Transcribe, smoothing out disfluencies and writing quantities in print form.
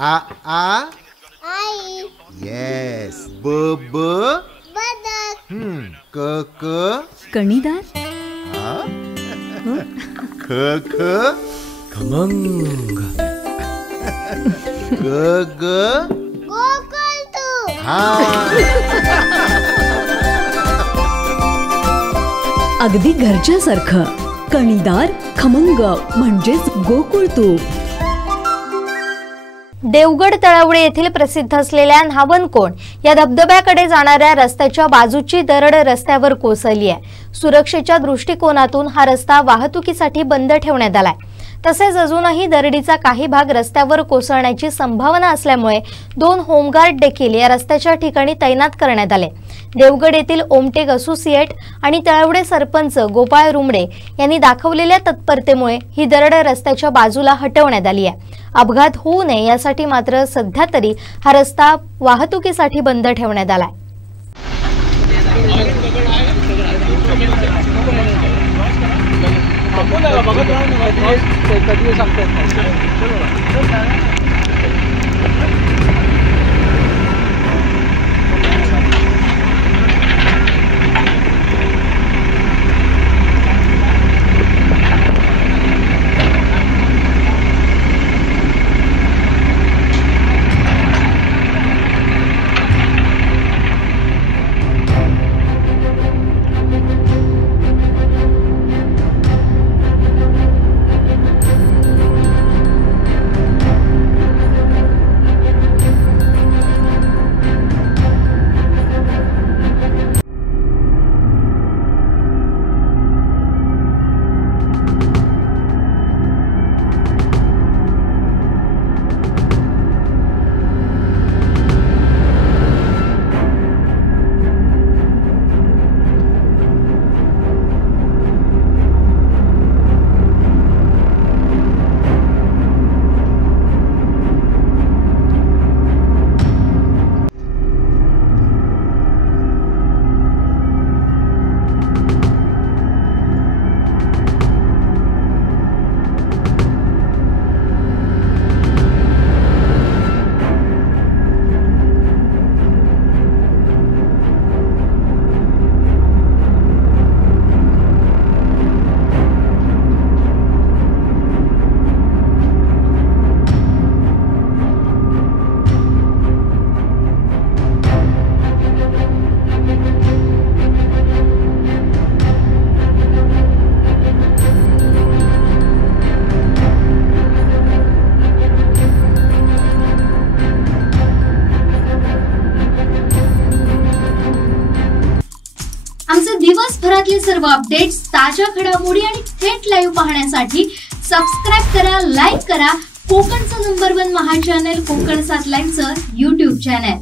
आ आ आई. Yes. ब ब बदक. क क कणीदार. ख ख खमंग. ग ग गोकुळतू. हा. अगदी घरच्यासारखं. कणीदार खमंग म्हणजेच गोकुळ तूप. देवगड तळवडे येथील प्रसिद्ध असलेल्या न्हावणकोण या धबधब्याकडे जाणाऱ्या रस्त्याच्या बाजूची दरड रस्त्यावर कोसळली आहे. सुरक्षेच्या दृष्टिकोनातून हा रस्ता वाहतुकीसाठी बंद ठेवण्यात आलाय. तसेच अजूनही दरडीचा काही भाग रस्त्यावर कोसळण्याची संभावना असल्यामुळे 2 होमगार्ड देखील या रस्त्याच्या ठिकाणी तैनात करण्यात आले. देवगड येथील ओमटेक असोसिएट आणि तळवडे सरपंच गोपाळ रुमडे यांनी दाखवलेल्या तत्परतेमुळे ही दरड रस्त्याच्या बाजूला हटवण्यात आली आहे. अपघात होऊ नये यासाठी मात्र सध्या तरी हा रस्ता वाहतुकीसाठी बंद ठेवण्यात आलाय. आमचे दिवसभरातले सर्व अपडेट्स, ताज्या घडामोडी आणि थेट लाईव्ह पाहण्यासाठी सबस्क्राईब करा, लाईक करा कोकणचं नंबर 1 महा चॅनल कोकण 7 लाईव्हचं YouTube चॅनल.